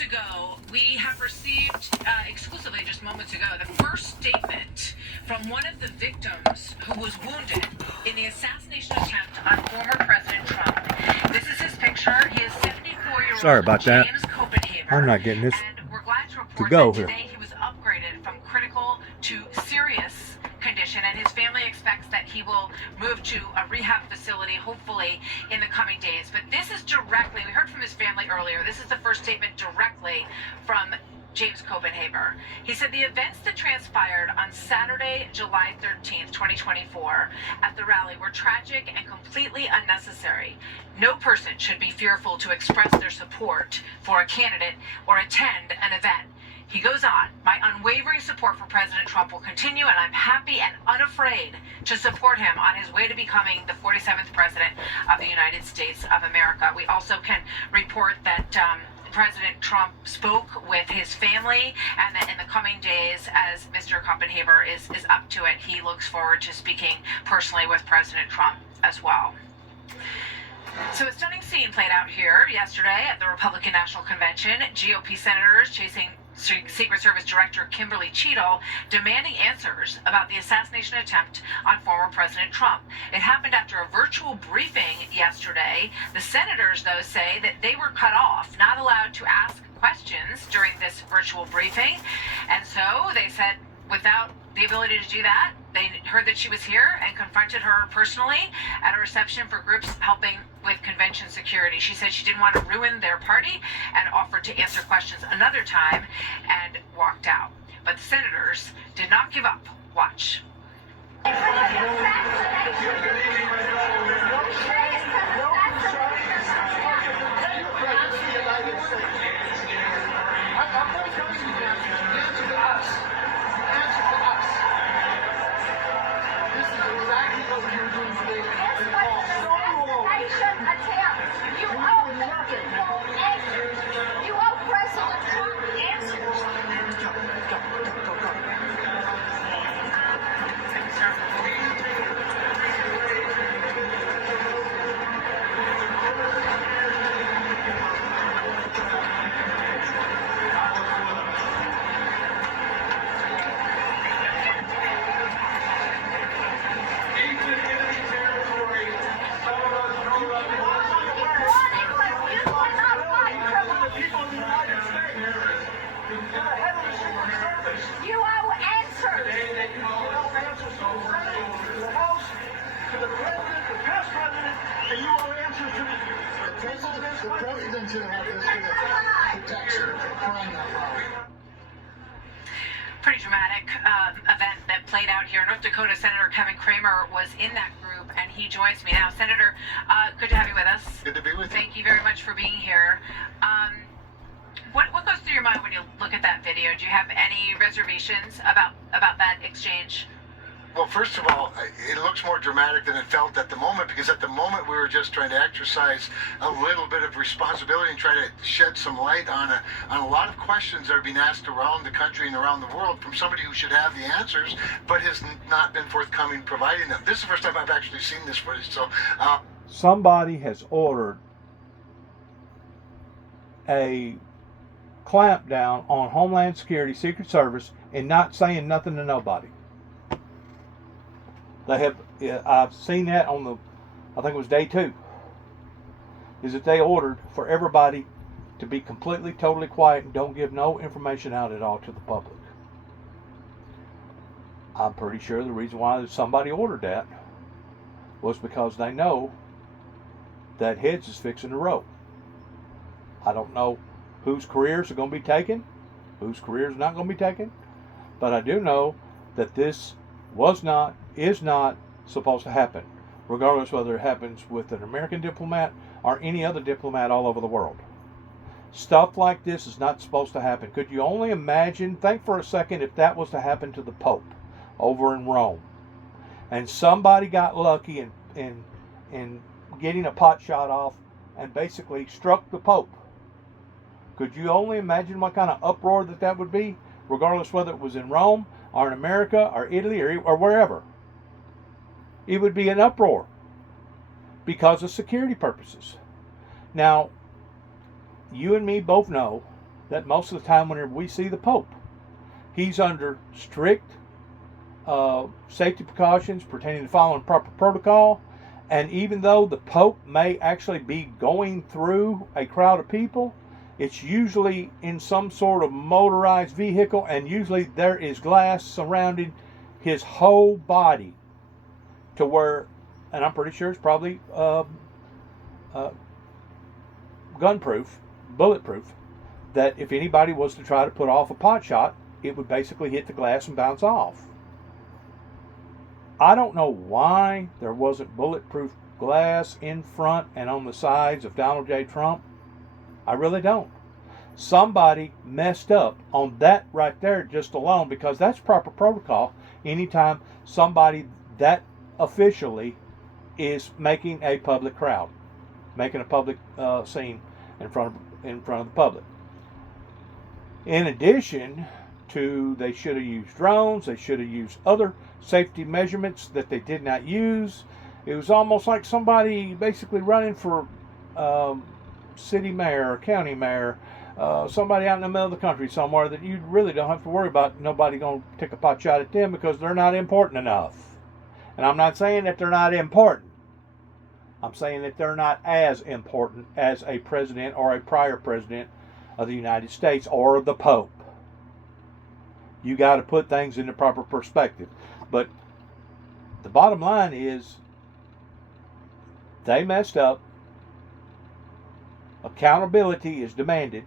Ago, we have received exclusively just moments ago the first statement from one of the victims who was wounded in the assassination attempt on former President Trump. This is his picture. He is 74-year-old Sorry about that. James Copenhaver. I'm not getting this and we're glad to report to go that here. today he was upgraded from critical to serious condition, and his family expects that he will move to a rehab facility hopefully in the coming days. But this is directly, we heard from his family earlier, this is the first statement directly from James Copenhaver. He said the events that transpired on Saturday, July 13th, 2024 at the rally were tragic and completely unnecessary. No person should be fearful to express their support for a candidate or attend an event. He goes on, my unwavering support for President Trump will continue, and I'm happy and unafraid to support him on his way to becoming the 47th president of the United States of America. We also can report that President Trump spoke with his family, and that in the coming days, as Mr. Copenhaver is up to it, he looks forward to speaking personally with President Trump as well. So a stunning scene played out here yesterday at the Republican National Convention. GOP senators chasing Secret Service Director Kimberly Cheadle, demanding answers about the assassination attempt on former President Trump. It happened after a virtual briefing yesterday. The senators, though, say that they were cut off, not allowed to ask questions during this virtual briefing. And so they said, without the ability to do that, they heard that she was here and confronted her personally at a reception for groups helping with convention security. She said she didn't want to ruin their party and offered to answer questions another time and walked out. But the senators did not give up. Watch. You owe answers. The president, the past president, and you owe answers to the president should have this protection for crying out loud. Pretty dramatic event that played out here. North Dakota Senator Kevin Cramer was in that group, and he joins me now. Senator, good to have you with us. Good to be with you. Thank you very much for being here. What goes through your mind when you look at that video? Do you have any reservations about that exchange? Well, first of all, it looks more dramatic than it felt at the moment, because at the moment we were just trying to exercise a little bit of responsibility and try to shed some light on a lot of questions that are being asked around the country and around the world from somebody who should have the answers, but has not been forthcoming providing them. This is the first time I've actually seen this footage, so... Somebody has ordered a clampdown on Homeland Security, Secret Service, and not saying nothing to nobody. They have, I've seen that on the, I think it was day 2, is that they ordered for everybody to be completely, totally quiet and don't give no information out at all to the public. I'm pretty sure the reason why somebody ordered that was because they know that heads is fixing to roll. I don't know whose careers are going to be taken, whose careers are not going to be taken, but I do know that this is not supposed to happen, regardless whether it happens with an American diplomat or any other diplomat all over the world. Stuff like this is not supposed to happen. Could you only imagine, think for a second, if that was to happen to the Pope over in Rome, and somebody got lucky in getting a pot shot off and basically struck the Pope? Could you only imagine what kind of uproar that would be, regardless whether it was in Rome or in America or Italy or wherever? It would be an uproar because of security purposes. Now, you and me both know that most of the time whenever we see the Pope, he's under strict safety precautions pertaining to following proper protocol. And even though the Pope may actually be going through a crowd of people, it's usually in some sort of motorized vehicle, and usually there is glass surrounding his whole body to where, and I'm pretty sure it's probably gunproof, bulletproof, that if anybody was to try to put off a pot shot, it would basically hit the glass and bounce off. I don't know why there wasn't bulletproof glass in front and on the sides of Donald J. Trump. I really don't. Somebody messed up on that right there just alone, because that's proper protocol anytime somebody that officially is making a public crowd, making a public scene in front of the public. In addition to, they should have used drones, they should have used other safety measurements that they did not use. It was almost like somebody basically running for city mayor or county mayor, somebody out in the middle of the country somewhere that you really don't have to worry about nobody going to take a pot shot at them because they're not important enough. And I'm not saying that they're not important. I'm saying that they're not as important as a president or a prior president of the United States or the Pope. You got to put things into proper perspective. But the bottom line is, they messed up. Accountability is demanded.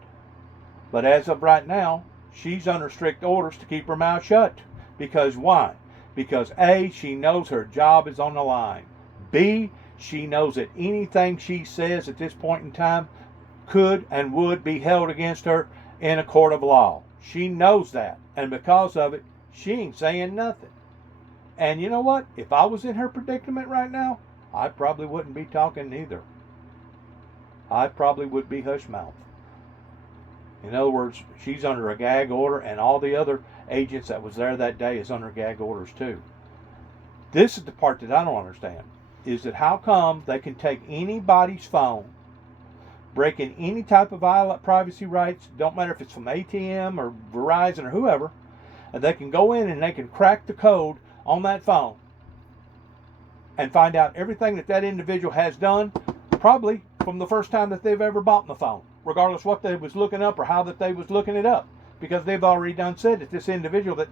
But as of right now, she's under strict orders to keep her mouth shut. Because why? Because A, she knows her job is on the line. B, she knows that anything she says at this point in time could and would be held against her in a court of law. She knows that. And because of it, she ain't saying nothing. And you know what? If I was in her predicament right now, I probably wouldn't be talking either. I probably would be hush mouth. In other words, she's under a gag order, and all the other agents that was there that day is under gag orders too. This is the part that I don't understand, is that how come they can take anybody's phone, break in any type of violent privacy rights, don't matter if it's from ATM or Verizon or whoever, and they can go in and they can crack the code on that phone and find out everything that individual has done, probably from the first time that they've ever bought the phone, regardless what they was looking up or how that they was looking it up, because they've already done said that this individual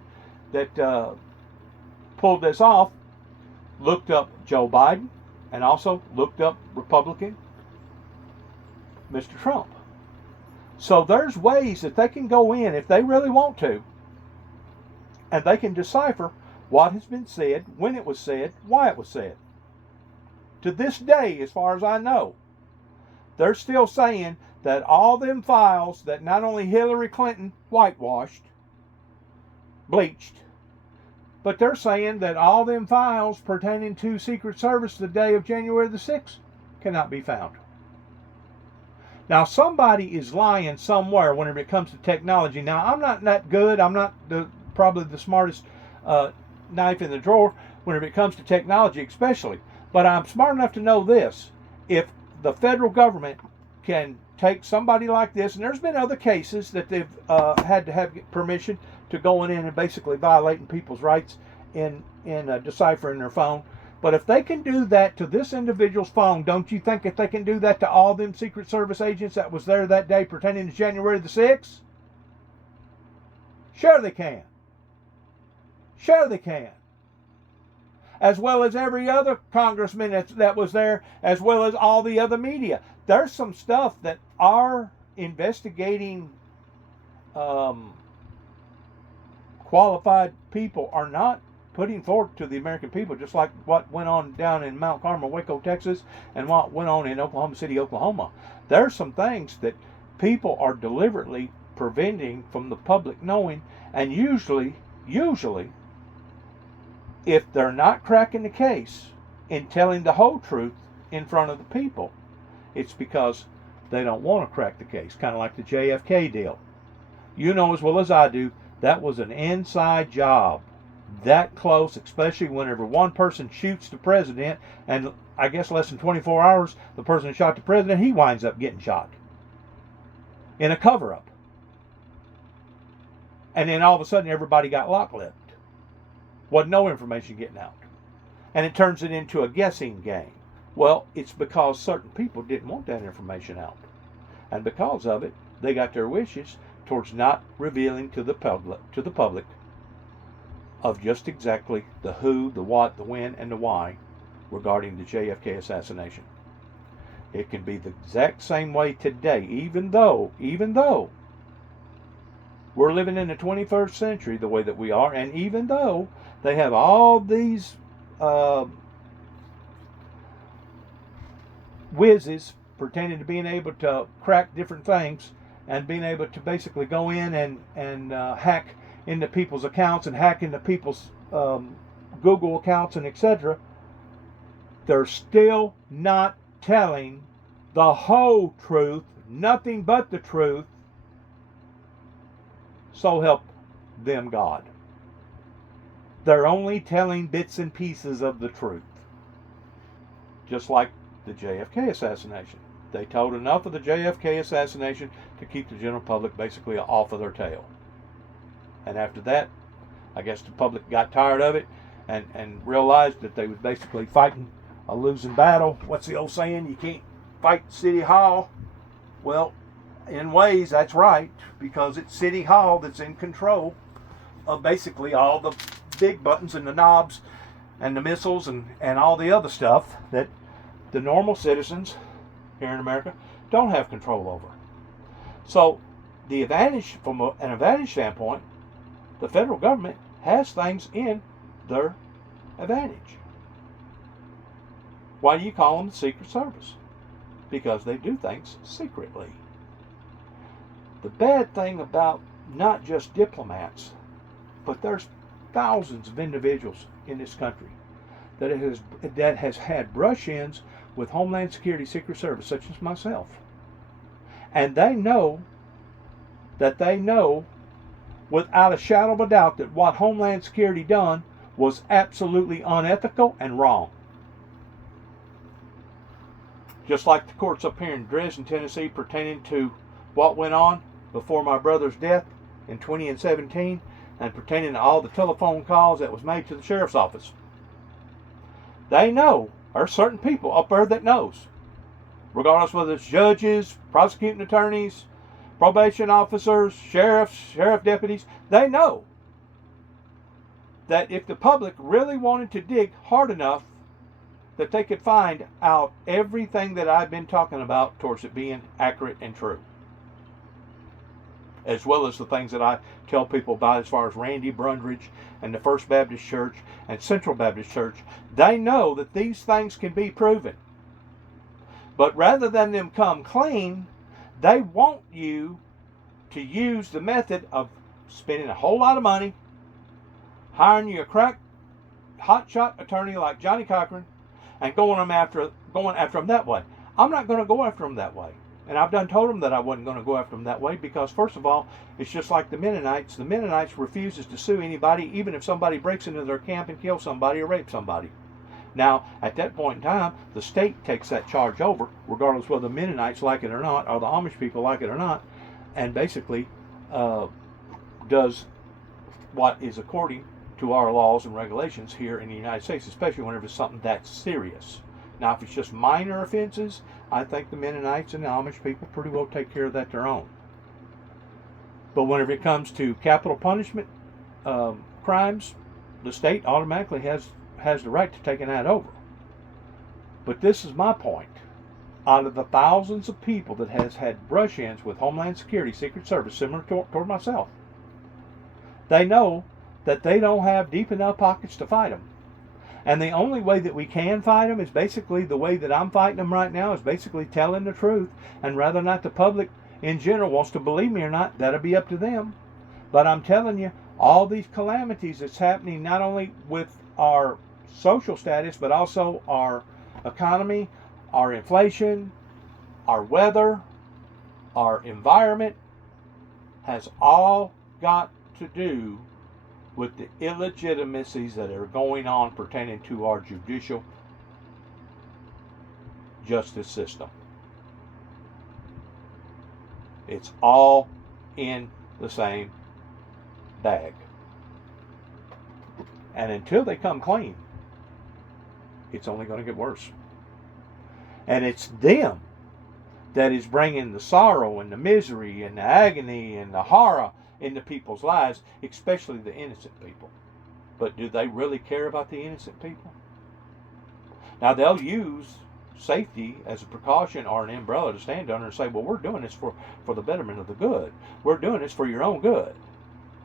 that pulled this off looked up Joe Biden and also looked up Republican Mr. Trump. So there's ways that they can go in if they really want to, and they can decipher what has been said, when it was said, why it was said. To this day, as far as I know, they're still saying that all them files that not only Hillary Clinton whitewashed, bleached, but they're saying that all them files pertaining to Secret Service the day of January the 6th cannot be found. Now, somebody is lying somewhere whenever it comes to technology. Now, I'm not that good. I'm not probably the smartest knife in the drawer whenever it comes to technology especially. But I'm smart enough to know this. If the federal government can take somebody like this, and there's been other cases that they've had to have permission to going in and basically violating people's rights in deciphering their phone. But if they can do that to this individual's phone, don't you think that they can do that to all them Secret Service agents that was there that day pertaining to January the 6th? Sure they can. Sure they can. As well as every other congressman that was there, as well as all the other media. There's some stuff that our investigating qualified people are not putting forward to the American people, just like what went on down in Mount Carmel, Waco, Texas, and what went on in Oklahoma City, Oklahoma. There's some things that people are deliberately preventing from the public knowing, and usually, if they're not cracking the case in telling the whole truth in front of the people, it's because they don't want to crack the case, kind of like the JFK deal. You know as well as I do, that was an inside job. That close, especially whenever one person shoots the president, and I guess less than 24 hours, the person who shot the president, he winds up getting shot in a cover-up. And then all of a sudden everybody got lock-lipped. Wasn't no information getting out. And it turns it into a guessing game. Well, it's because certain people didn't want that information out. And because of it, they got their wishes towards not revealing to the public of just exactly the who, the what, the when, and the why regarding the JFK assassination. It can be the exact same way today, even though we're living in the 21st century the way that we are, and even though they have all these whizzes pertaining to being able to crack different things and being able to basically go in and hack into people's accounts and hack into people's Google accounts and etc., they're still not telling the whole truth, nothing but the truth, so help them God. They're only telling bits and pieces of the truth. Just like the JFK assassination. They told enough of the JFK assassination to keep the general public basically off of their tail. And after that, I guess the public got tired of it and realized that they was basically fighting a losing battle. What's the old saying? You can't fight City Hall. Well, in ways, that's right, because it's City Hall that's in control of basically all the big buttons and the knobs and the missiles and all the other stuff that the normal citizens here in America don't have control over. So the advantage, from an advantage standpoint, the federal government has things in their advantage. Why do you call them the Secret Service? Because they do things secretly. The bad thing about not just diplomats, but there's thousands of individuals in this country that has had brush-ins with Homeland Security Secret Service, such as myself. And they know without a shadow of a doubt that what Homeland Security done was absolutely unethical and wrong. Just like the courts up here in Dresden, Tennessee, pertaining to what went on before my brother's death in 2017, and pertaining to all the telephone calls that was made to the sheriff's office. They know, there are certain people up there that knows, regardless whether it's judges, prosecuting attorneys, probation officers, sheriff deputies, they know that if the public really wanted to dig hard enough, that they could find out everything that I've been talking about towards it being accurate and true. As well as the things that I tell people about as far as Randy Brundridge and the First Baptist Church and Central Baptist Church. They know that these things can be proven. But rather than them come clean, they want you to use the method of spending a whole lot of money, hiring you a crack hotshot attorney like Johnny Cochran, and going after them that way. I'm not going to go after them that way. And I've done told them that I wasn't going to go after them that way because, first of all, it's just like the Mennonites. The Mennonites refuses to sue anybody, even if somebody breaks into their camp and kills somebody or rapes somebody. Now, at that point in time, the state takes that charge over, regardless whether the Mennonites like it or not, or the Amish people like it or not, and basically does what is according to our laws and regulations here in the United States, especially whenever it's something that serious. Now, if it's just minor offenses, I think the Mennonites and the Amish people pretty well take care of that their own. But whenever it comes to capital punishment crimes, the state automatically has the right to take that over. But this is my point. Out of the thousands of people that has had brush-ins with Homeland Security, Secret Service, similar toward myself, they know that they don't have deep enough pockets to fight them. And the only way that we can fight them is basically the way that I'm fighting them right now, is basically telling the truth. And whether or not the public in general wants to believe me or not, that'll be up to them. But I'm telling you, all these calamities that's happening, not only with our social status, but also our economy, our inflation, our weather, our environment, has all got to do with the illegitimacies that are going on pertaining to our judicial justice system. It's all in the same bag. And until they come clean, it's only going to get worse. And it's them that is bringing the sorrow and the misery and the agony and the horror into people's lives, especially the innocent people. But do they really care about the innocent people? Now, they'll use safety as a precaution or an umbrella to stand under and say, well, we're doing this for the betterment of the good. We're doing this for your own good.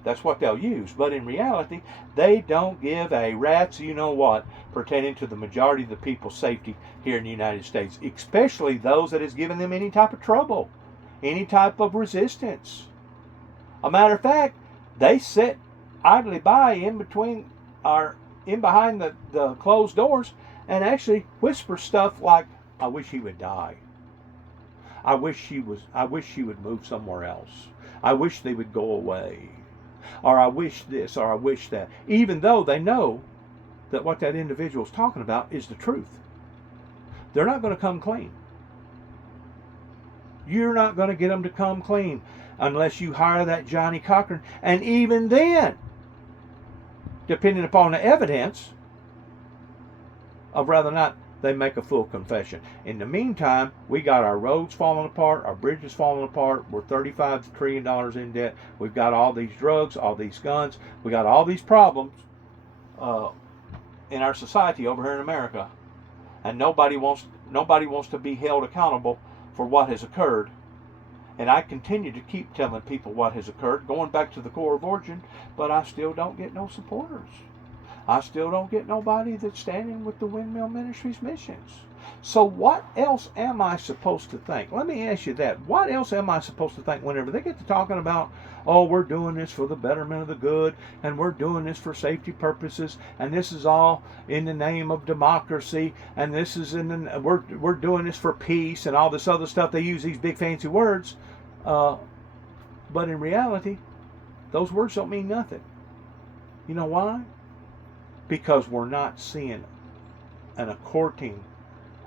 That's what they'll use. But in reality, they don't give a rat's you know what pertaining to the majority of the people's safety here in the United States, especially those that has given them any type of trouble, any type of resistance. A matter of fact, they sit idly by in behind the closed doors and actually whisper stuff like, I wish he would die. I wish she would move somewhere else. I wish they would go away. Or I wish this, or I wish that. Even though they know that what that individual is talking about is the truth. They're not going to come clean. You're not going to get them to come clean unless you hire that Johnny Cochran. And even then, depending upon the evidence, of whether or not they make a full confession. In the meantime, we got our roads falling apart, our bridges falling apart, we're $35 trillion in debt, we've got all these drugs, all these guns, we got all these problems in our society over here in America, and nobody wants to be held accountable for what has occurred. And I continue to keep telling people what has occurred, going back to the core of origin, but I still don't get no supporters. I still don't get nobody that's standing with the Windmill Ministries missions. So what else am I supposed to think? Let me ask you that. What else am I supposed to think whenever they get to talking about, oh, we're doing this for the betterment of the good, and we're doing this for safety purposes, and this is all in the name of democracy, and this is we're doing this for peace, and all this other stuff. They use these big fancy words, but in reality, those words don't mean nothing. You know why? Because we're not seeing an according,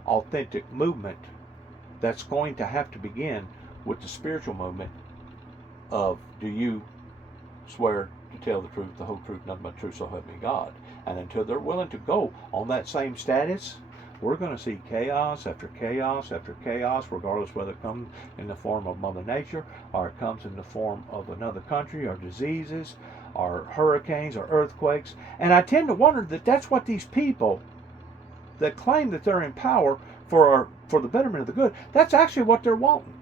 authentic movement that's going to have to begin with the spiritual movement of, do you swear to tell the truth, the whole truth, nothing but the truth, so help me God? And until they're willing to go on that same status, we're going to see chaos after chaos after chaos, regardless whether it comes in the form of Mother Nature or it comes in the form of another country or diseases or hurricanes or earthquakes. And I tend to wonder that that's what these people that claim that they're in power for the betterment of the good, that's actually what they're wanting.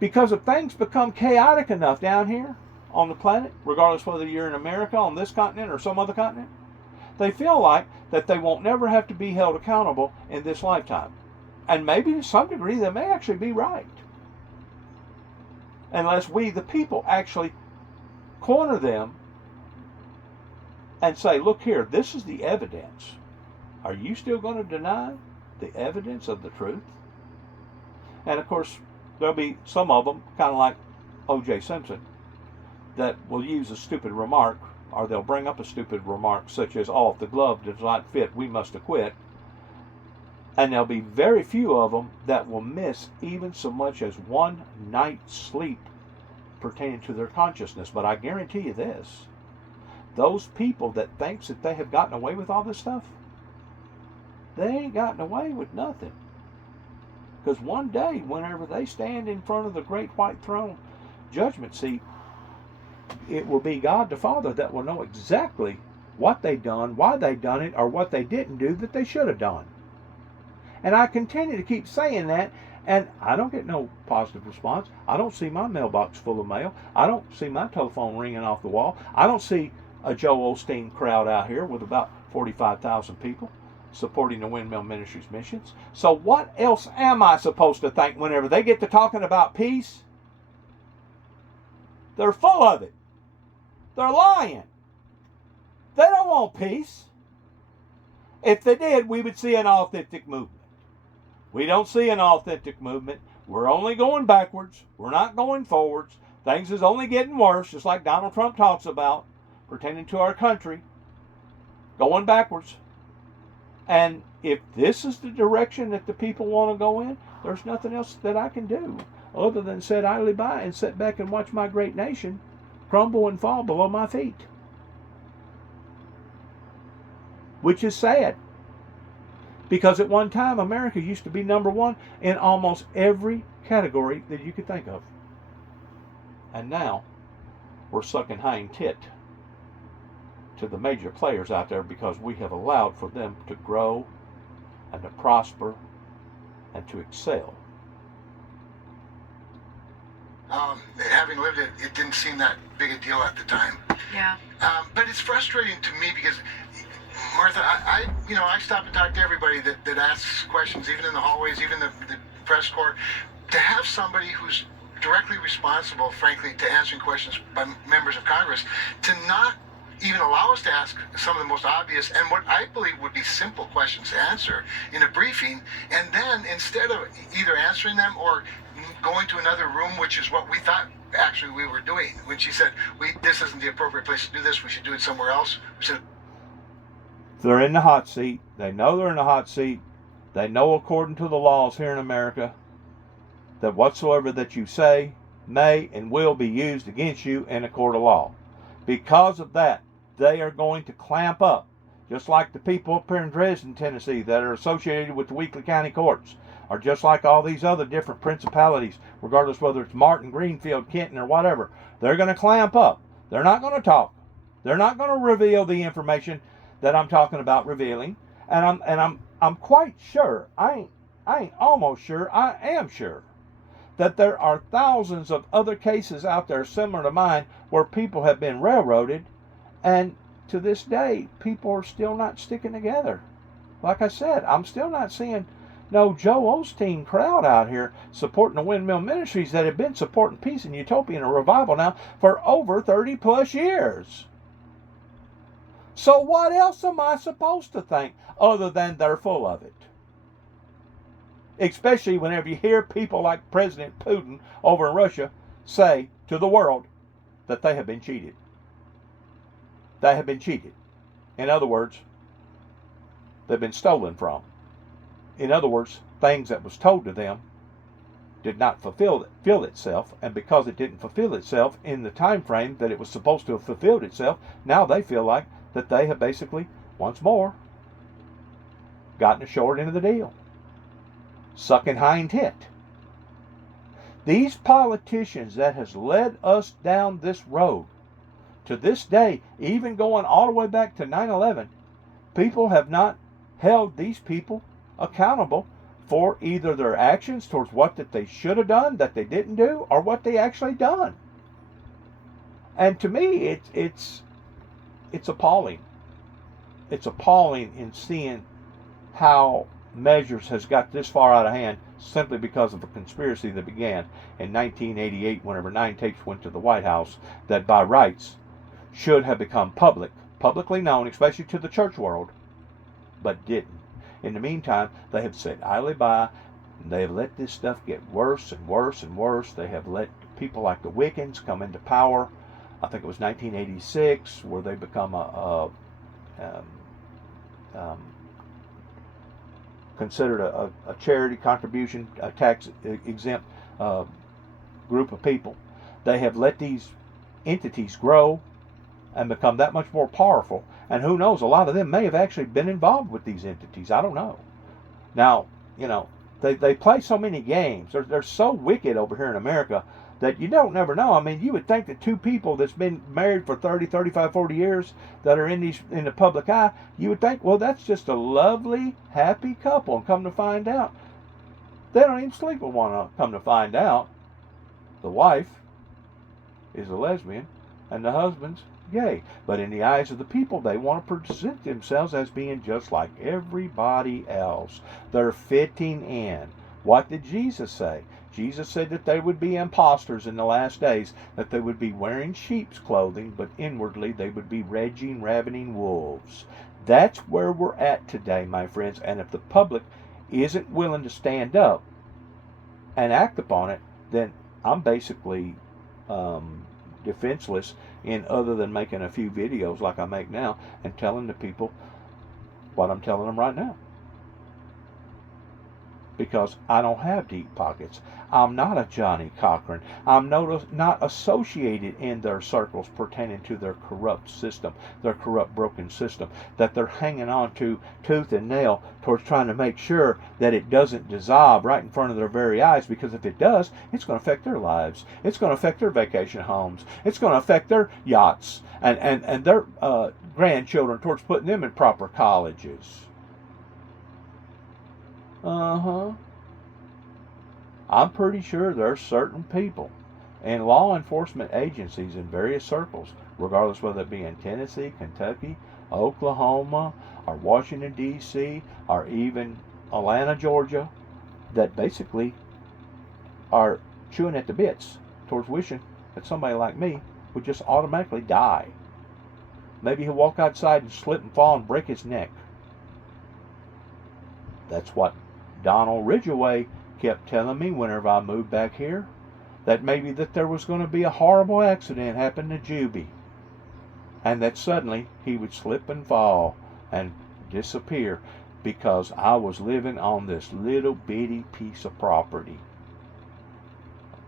Because if things become chaotic enough down here on the planet, regardless whether you're in America, on this continent, or some other continent, they feel like that they won't never have to be held accountable in this lifetime. And maybe to some degree they may actually be right. Unless we, the people, actually corner them and say, look here, this is the evidence. Are you still going to deny the evidence of the truth? And of course, there'll be some of them, kind of like O.J. Simpson, that will use a stupid remark, or they'll bring up a stupid remark such as, oh, if the glove does not fit, we must acquit. And there'll be very few of them that will miss even so much as one night's sleep pertaining to their consciousness. But I guarantee you this, those people that thinks that they have gotten away with all this stuff, they ain't gotten away with nothing. Because one day, whenever they stand in front of the great white throne judgment seat, it will be God the Father that will know exactly what they done, why they done it, or what they didn't do that they should have done. And I continue to keep saying that, and I don't get no positive response. I don't see my mailbox full of mail. I don't see my telephone ringing off the wall. I don't see a Joel Osteen crowd out here with about 45,000 people supporting the Windmill Ministries missions. So what else am I supposed to think whenever they get to talking about peace? They're full of it. They're lying. They don't want peace. If they did, we would see an authentic movement. We don't see an authentic movement. We're only going backwards. We're not going forwards. Things is only getting worse, just like Donald Trump talks about, pertaining to our country, going backwards. And if this is the direction that the people want to go in, there's nothing else that I can do other than sit idly by and sit back and watch my great nation crumble and fall below my feet. Which is sad. Because at one time, America used to be number one in almost every category that you could think of. And now, we're sucking hind tit to the major players out there because we have allowed for them to grow and to prosper and to excel. Having lived it, it didn't seem that big a deal at the time. Yeah. But it's frustrating to me because, Martha, I stop and talk to everybody that asks questions, even in the hallways, even the press corps. To have somebody who's directly responsible, frankly, to answering questions by members of Congress, to not even allow us to ask some of the most obvious and what I believe would be simple questions to answer in a briefing, and then instead of either answering them or going to another room, which is what we thought actually we were doing, when she said, this isn't the appropriate place to do this, we should do it somewhere else. We said, they're in the hot seat. They know they're in the hot seat. They know, according to the laws here in America, that whatsoever that you say may and will be used against you in a court of law. Because of that, they are going to clamp up, just like the people up here in Dresden, Tennessee, that are associated with the Weakley County courts, or just like all these other different principalities, regardless whether it's Martin, Greenfield, Kenton, or whatever. They're going to clamp up. They're not going to talk. They're not going to reveal the information that I'm talking about revealing. And I'm quite sure, I ain't almost sure, I am sure, that there are thousands of other cases out there similar to mine where people have been railroaded, and to this day, people are still not sticking together. Like I said, I'm still not seeing no Joe Osteen crowd out here supporting the Windmill Ministries that have been supporting peace and utopia and a revival now for over 30 plus years. So what else am I supposed to think other than they're full of it? Especially whenever you hear people like President Putin over in Russia say to the world that they have been cheated. They have been cheated. In other words, they've been stolen from. In other words, things that was told to them did not fulfill itself, and because it didn't fulfill itself in the time frame that it was supposed to have fulfilled itself, now they feel like that they have basically, once more, gotten a short end of the deal. Sucking hind tit. These politicians that has led us down this road, to this day, even going all the way back to 9/11, people have not held these people accountable for either their actions towards what that they should have done, that they didn't do, or what they actually done. And to me, it's appalling. It's appalling in seeing how measures has got this far out of hand simply because of a conspiracy that began in 1988 whenever 9 tapes went to the White House that by rights should have become publicly known, especially to the church world, but didn't. In the meantime, they have said idly by, and they have let this stuff get worse and worse and worse. They have let people like the Wiccans come into power. I think it was 1986 where they become considered a charity contribution, a tax exempt group of people. They have let these entities grow and become that much more powerful. And who knows, a lot of them may have actually been involved with these entities. I don't know. Now, they play so many games. They're so wicked over here in America that you don't never know. I mean, you would think that two people that's been married for 30, 35, 40 years that are in the public eye, you would think, well, that's just a lovely, happy couple. And come to find out, they don't even sleep with one another. Come to find out, the wife is a lesbian and the husband's gay. But in the eyes of the people, they want to present themselves as being just like everybody else. They're fitting in. What did Jesus say? Jesus said that they would be imposters in the last days, that they would be wearing sheep's clothing, but inwardly they would be raging, ravening wolves. That's where we're at today, my friends. And if the public isn't willing to stand up and act upon it, then I'm basically defenseless in other than making a few videos like I make now and telling the people what I'm telling them right now. because I don't have deep pockets. I'm not a Johnny Cochran. I'm not associated in their circles pertaining to their corrupt system, their corrupt, broken system, that they're hanging on to tooth and nail towards trying to make sure that it doesn't dissolve right in front of their very eyes, because if it does, it's going to affect their lives. It's going to affect their vacation homes. It's going to affect their yachts and their grandchildren towards putting them in proper colleges. I'm pretty sure there's certain people in law enforcement agencies in various circles, regardless whether it be in Tennessee, Kentucky, Oklahoma, or Washington, D.C., or even Atlanta, Georgia, that basically are chewing at the bits towards wishing that somebody like me would just automatically die. Maybe he'll walk outside and slip and fall and break his neck. That's what Donald Ridgeway kept telling me whenever I moved back here, that maybe that there was going to be a horrible accident happen to Juby, and that suddenly he would slip and fall and disappear because I was living on this little bitty piece of property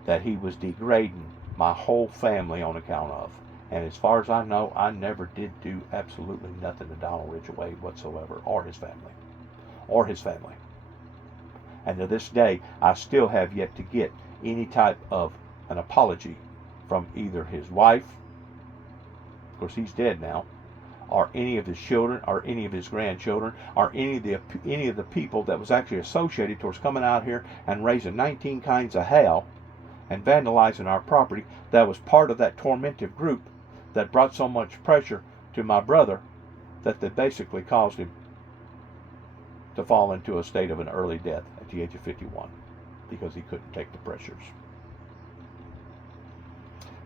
that he was degrading my whole family on account of. And as far as I know, I never did do absolutely nothing to Donald Ridgeway whatsoever, or his family. And to this day, I still have yet to get any type of an apology from either his wife, of course he's dead now, or any of his children, or any of his grandchildren, or any of the people that was actually associated towards coming out here and raising 19 kinds of hell and vandalizing our property, that was part of that tormentive group that brought so much pressure to my brother that they basically caused him to fall into a state of an early death at the age of 51 because he couldn't take the pressures.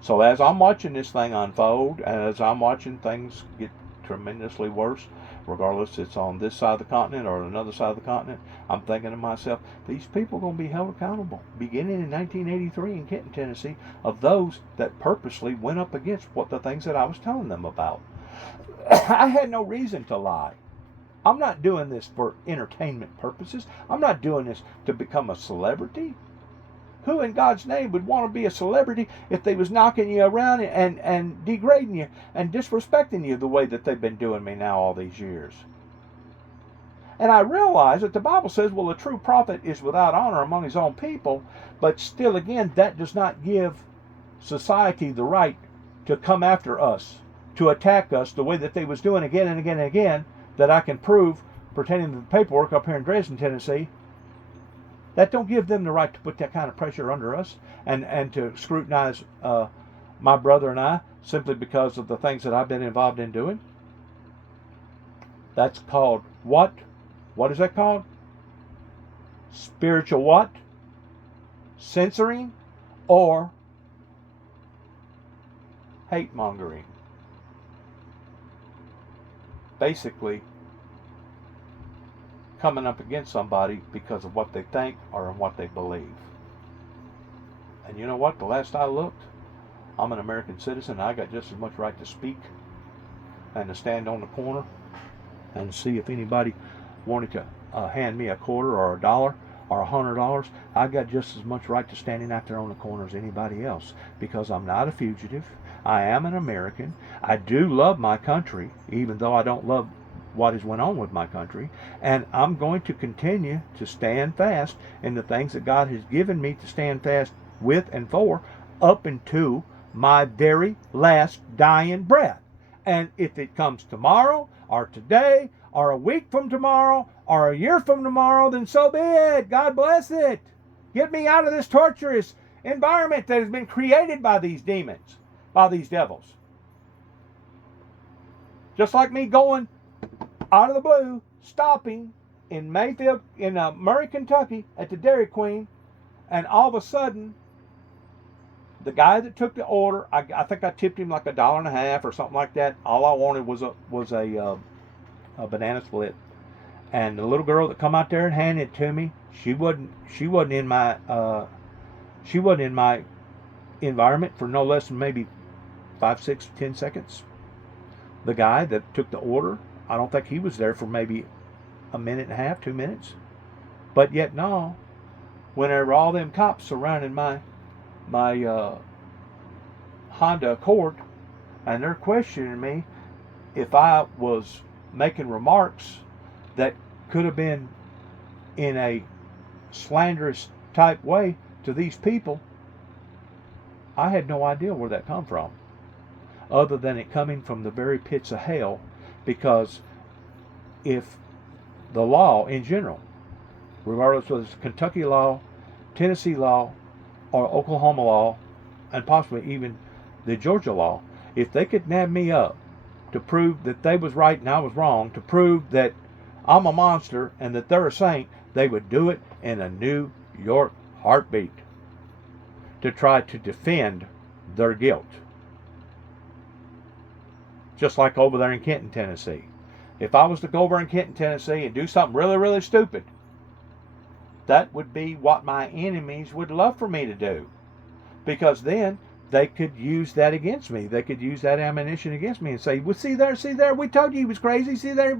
So as I'm watching this thing unfold, and as I'm watching things get tremendously worse, regardless it's on this side of the continent or another side of the continent, I'm thinking to myself, these people are going to be held accountable beginning in 1983 in Kenton, Tennessee, of those that purposely went up against what the things that I was telling them about. I had no reason to lie. I'm not doing this for entertainment purposes. I'm not doing this to become a celebrity. Who in God's name would want to be a celebrity if they was knocking you around and degrading you and disrespecting you the way that they've been doing me now all these years? And I realize that the Bible says, well, a true prophet is without honor among his own people, but still again, that does not give society the right to come after us, to attack us the way that they was doing again and again and again, that I can prove pertaining to the paperwork up here in Dresden, Tennessee. That don't give them the right to put that kind of pressure under us and to scrutinize my brother and I simply because of the things that I've been involved in doing. That's called what? What is that called? Spiritual what? Censoring or hate mongering. Basically, coming up against somebody because of what they think or what they believe. And you know what? The last I looked, I'm an American citizen. I got just as much right to speak and to stand on the corner and see if anybody wanted to hand me a quarter or a dollar or $100. I got just as much right to standing out there on the corner as anybody else, because I'm not a fugitive. I am an American. I do love my country, even though I don't love what has went on with my country, and I'm going to continue to stand fast in the things that God has given me to stand fast with and for up into my very last dying breath. And if it comes tomorrow or today or a week from tomorrow or a year from tomorrow, then so be it. God bless it. Get me out of this torturous environment that has been created by these demons, by these devils. Just like me going out of the blue, stopping in Mayfield, in Murray, Kentucky, at the Dairy Queen, and all of a sudden, the guy that took the order, I think I tipped him like $1.50 or something like that. All I wanted was a banana split, and the little girl that come out there and handed it to me, she wasn't in my environment for no less than maybe 5, 6, 10 seconds. The guy that took the order, I don't think he was there for maybe a minute and a half, 2 minutes. But yet no, whenever all them cops surrounding my Honda Accord, and they're questioning me if I was making remarks that could have been in a slanderous type way to these people, I had no idea where that come from, other than it coming from the very pits of hell. Because if the law in general, regardless whether it's Kentucky law, Tennessee law, or Oklahoma law, and possibly even the Georgia law, if they could nab me up to prove that they was right and I was wrong, to prove that I'm a monster and that they're a saint, they would do it in a New York heartbeat to try to defend their guilt. Just like over there in Kenton, Tennessee. If I was to go over in Kenton, Tennessee and do something really, really stupid, that would be what my enemies would love for me to do. Because then they could use that against me. They could use that ammunition against me and say, well, see there, we told you he was crazy. See there,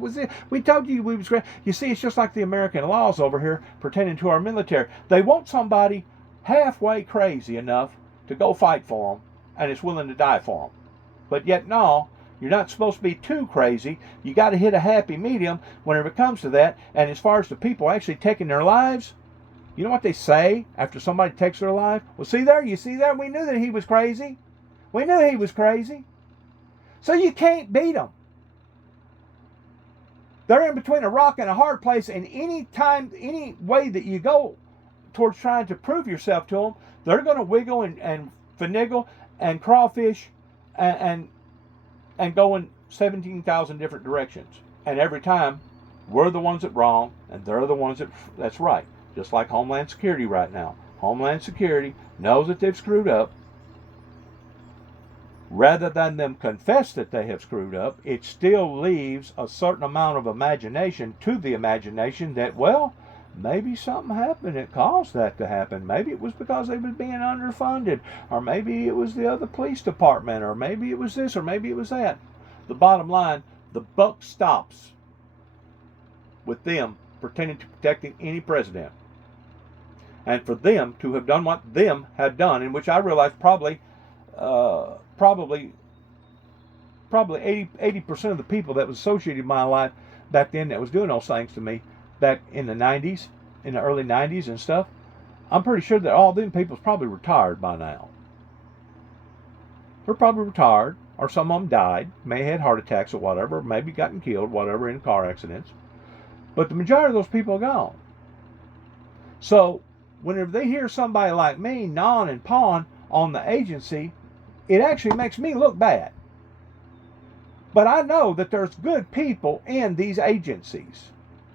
we told you he was crazy. You see, it's just like the American laws over here pertaining to our military. They want somebody halfway crazy enough to go fight for them and is willing to die for them. But yet, no, you're not supposed to be too crazy. You got to hit a happy medium whenever it comes to that. And as far as the people actually taking their lives, you know what they say after somebody takes their life? Well, see there, you see there, we knew that he was crazy. We knew he was crazy. So you can't beat them. They're in between a rock and a hard place, and any way that you go towards trying to prove yourself to them, they're going to wiggle and finagle and crawfish and go in 17,000 different directions. And every time, we're the ones that wrong, and they're the ones that's right. Just like Homeland Security right now. Homeland Security knows that they've screwed up. Rather than them confess that they have screwed up, it still leaves a certain amount of imagination to the imagination that, well, maybe something happened that caused that to happen. Maybe it was because they was being underfunded, or maybe it was the other police department, or maybe it was this, or maybe it was that. The bottom line, the buck stops with them pretending to protecting any president. And for them to have done what them had done, in which I realize probably 80% of the people that was associated in my life back then that was doing those things to me back in the 90s, in the early 90s and stuff, I'm pretty sure that all them people's probably retired by now. They're probably retired, or some of them died, may have had heart attacks or whatever, maybe gotten killed, whatever, in car accidents. But the majority of those people are gone. So whenever they hear somebody like me gnawing and pawing on the agency, it actually makes me look bad. But I know that there's good people in these agencies.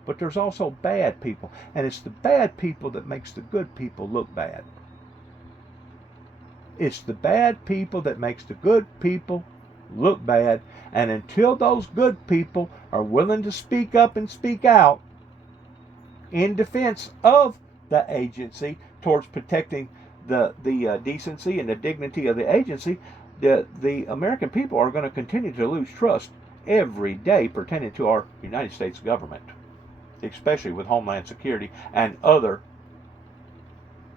But there's also bad people. And it's the bad people that makes the good people look bad. It's the bad people that makes the good people look bad. And until those good people are willing to speak up and speak out in defense of the agency towards protecting the decency and the dignity of the agency, the American people are going to continue to lose trust every day pertaining to our United States government, especially with Homeland Security and other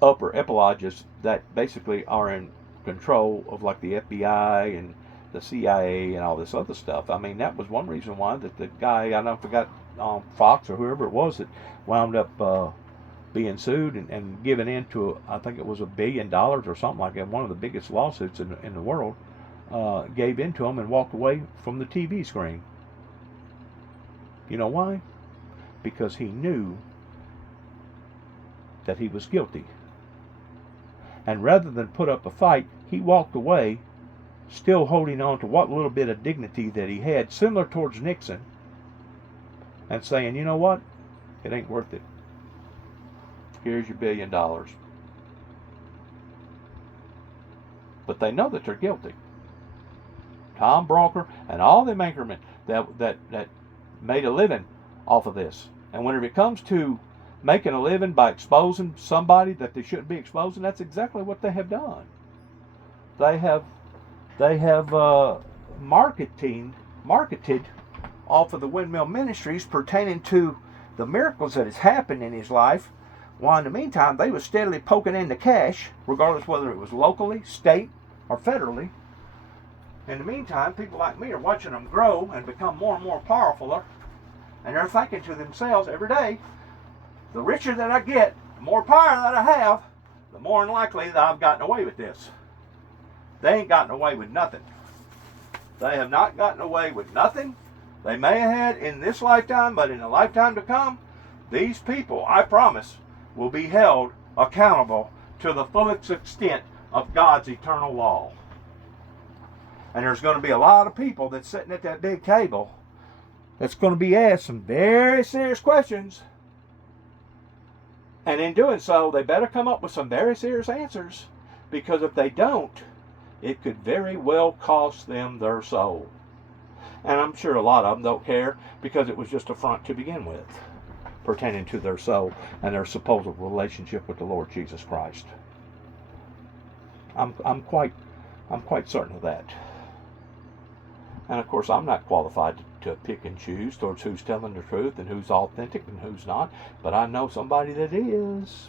upper epilogues that basically are in control of, like the FBI and the CIA and all this other stuff. I mean, that was one reason why that the guy, I don't forgot, Fox or whoever it was that wound up being sued and given in to, I think it was $1 billion or something like that, one of the biggest lawsuits in the world, gave in to him and walked away from the TV screen. You know why? Because he knew that he was guilty. And rather than put up a fight, he walked away, still holding on to what little bit of dignity that he had, similar towards Nixon, and saying, you know what? It ain't worth it. Here's your $1 billion. But they know that they're guilty. Tom Bronker and all them anchormen that made a living off of this. And whenever it comes to making a living by exposing somebody that they shouldn't be exposing, that's exactly what they have done. They have marketed off of the Windmill Ministries pertaining to the miracles that has happened in his life, while in the meantime they was steadily poking in the cash, regardless whether it was locally, state, or federally. In the meantime, people like me are watching them grow and become more and more powerful, and they're thinking to themselves every day, the richer that I get, the more power that I have, the more likely that I've gotten away with this. They ain't gotten away with nothing. They have not gotten away with nothing. They may have had in this lifetime, but in a lifetime to come, these people, I promise, will be held accountable to the fullest extent of God's eternal law. And there's going to be a lot of people that's sitting at that big table that's going to be asked some very serious questions. And in doing so, they better come up with some very serious answers, because if they don't, it could very well cost them their soul. And I'm sure a lot of them don't care, because it was just a front to begin with, pertaining to their soul and their supposed relationship with the Lord Jesus Christ. I'm quite certain of that. And of course, I'm not qualified to pick and choose towards who's telling the truth and who's authentic and who's not, but I know somebody that is.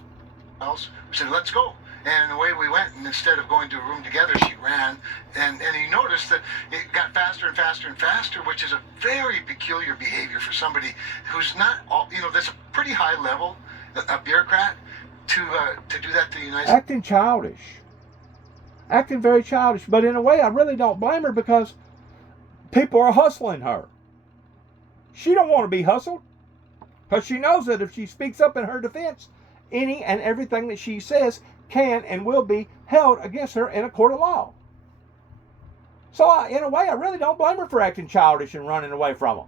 Else, we said, let's go. And away we went, and instead of going to a room together, she ran. And he noticed that it got faster and faster and faster, which is a very peculiar behavior for somebody who's not, that's a pretty high level, a bureaucrat, to do that to the United States. Acting childish. Acting very childish. But in a way, I really don't blame her, because people are hustling her. She don't want to be hustled, because she knows that if she speaks up in her defense, any and everything that she says can and will be held against her in a court of law. So in a way, I really don't blame her for acting childish and running away from them,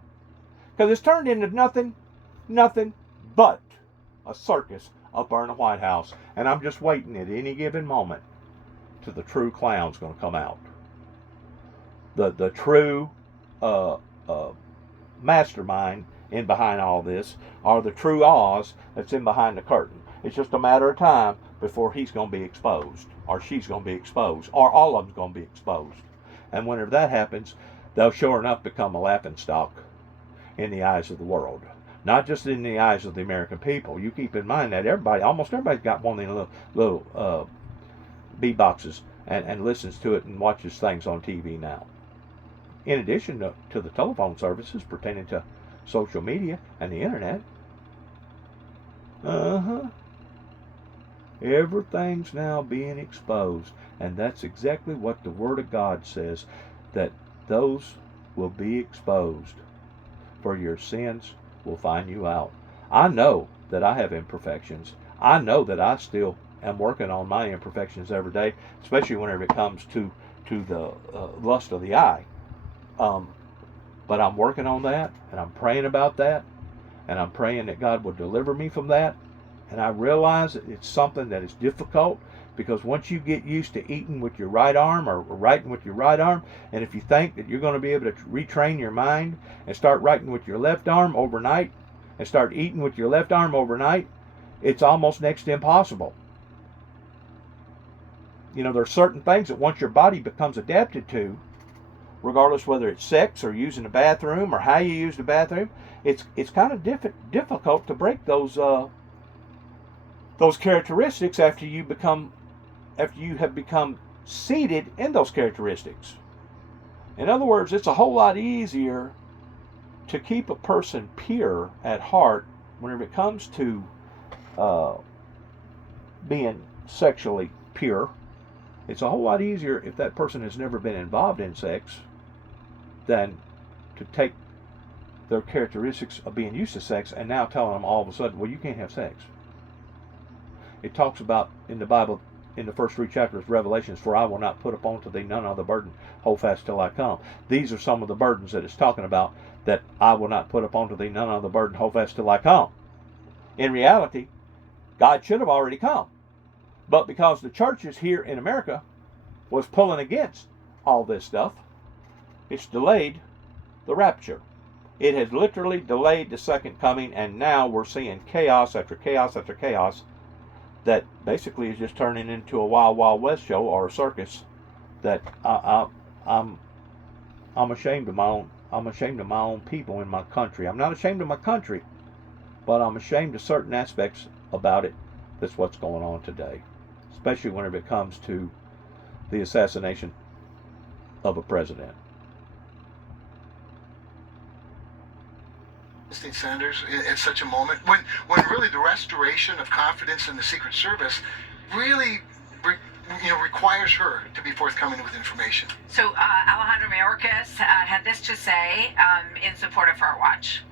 because it's turned into nothing but a circus up there in the White House. And I'm just waiting at any given moment till the true clown's going to come out. The true mastermind in behind all this, or the true Oz that's in behind the curtain. It's just a matter of time before he's going to be exposed, or she's going to be exposed, or all of them's going to be exposed. And whenever that happens, they'll sure enough become a laughingstock in the eyes of the world. Not just in the eyes of the American people. You keep in mind that almost everybody's got one of these little B boxes and listens to it and watches things on TV now. In addition to the telephone services pertaining to social media and the internet. Everything's now being exposed, and that's exactly what the Word of God says, that those will be exposed, for your sins will find you out. I know that I have imperfections. I know that I still am working on my imperfections every day, especially whenever it comes to the lust of the eye. But I'm working on that, and I'm praying about that, and I'm praying that God will deliver me from that. And I realize that it's something that is difficult, because once you get used to eating with your right arm or writing with your right arm, and if you think that you're going to be able to retrain your mind and start writing with your left arm overnight and start eating with your left arm overnight, it's almost next to impossible. There's certain things that once your body becomes adapted to, regardless whether it's sex or using the bathroom or how you use the bathroom, it's kind of difficult to break those characteristics after you have become seated in those characteristics. In other words, it's a whole lot easier to keep a person pure at heart whenever it comes to being sexually pure. It's a whole lot easier if that person has never been involved in sex than to take their characteristics of being used to sex and now telling them all of a sudden, well, you can't have sex. It talks about in the Bible, in the first 3 chapters of Revelations, for I will not put upon to thee none other burden, hold fast till I come. These are some of the burdens that it's talking about, that I will not put upon to thee none other burden, hold fast till I come. In reality, God should have already come. But because the churches here in America was pulling against all this stuff, it's delayed the rapture. It has literally delayed the second coming, and now we're seeing chaos after chaos after chaos that basically is just turning into a Wild Wild West show or a circus. That I'm ashamed of my own. I'm ashamed of my own people in my country. I'm not ashamed of my country. but I'm ashamed of certain aspects about it. That's what's going on today, especially whenever it comes to the assassination of a president. State senators at such a moment when really the restoration of confidence in the Secret Service really requires her to be forthcoming with information. So Alejandro Mayorkas had this to say in support of Her Watch.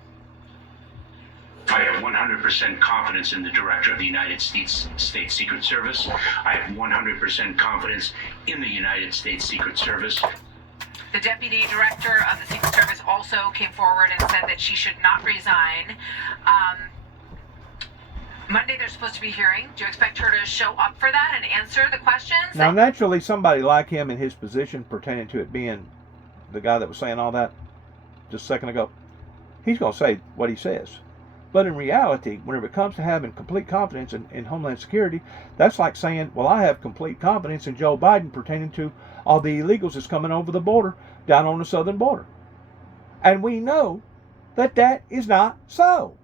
I have 100% confidence in the director of the United States Secret Service. I have 100% confidence in the United States Secret Service. The deputy director of the Secret Service also came forward and said that she should not resign. Monday they're supposed to be hearing. Do you expect her to show up for that and answer the questions? Now, naturally, somebody like him in his position, pertaining to it being the guy that was saying all that just a second ago, he's going to say what he says. But in reality, whenever it comes to having complete confidence in Homeland Security, that's like saying, well, I have complete confidence in Joe Biden pertaining to all the illegals that's coming over the border down on the southern border. And we know that that is not so.